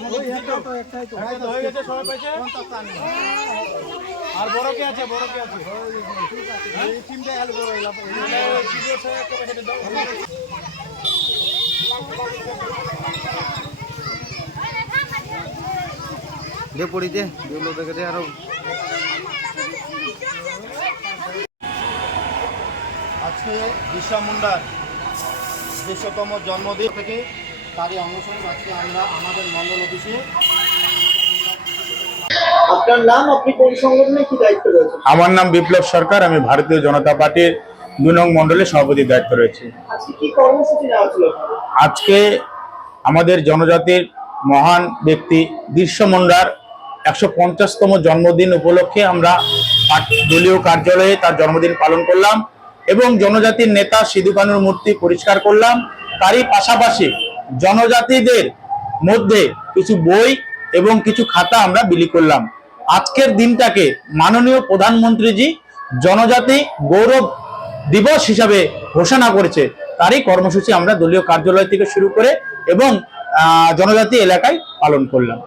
পেয়েছে আর বড় কে আছে বড় কে আছে? এই টিমটা হেল্প করো এলা চিজের সবাই একটা প্যাকেটে দাও। যে পড়িছে যেগুলো দেখেছে আরও। আজকে বিরসা মুন্ডার দেশতম জন্মদিন থেকে তারই আজকে আমরা আমাদের মন্ডল অফিসে আপনার নাম আপনি কোন সংগঠনে কি দায়িত্ব রয়েছে আমার নাম বিপ্লব সরকার আমি ভারতীয় জনতা পার্টির দুই নং মন্ডলের সভাপতির দায়িত্ব রয়েছে। আজকে আমাদের জনজাতির মহান ব্যক্তি বিরসা মুন্ডার একশো পঞ্চাশতম জন্মদিন উপলক্ষে আমরা দলীয় কার্যালয়ে তার জন্মদিন পালন করলাম এবং জনজাতির নেতা সিধু কানুর মূর্তি পরিষ্কার করলাম। তারই পাশাপাশি জনজাতিদের মধ্যে কিছু বই এবং কিছু খাতা আমরা বিলি করলাম। আজকের দিনটাকে মাননীয় প্রধানমন্ত্রীজি জনজাতি গৌরব দিবস হিসাবে ঘোষণা করেছে। তারই কর্মসূচি আমরা দলীয় কার্যালয় থেকে শুরু করে এবং জনজাতি এলাকায় পালন করলাম।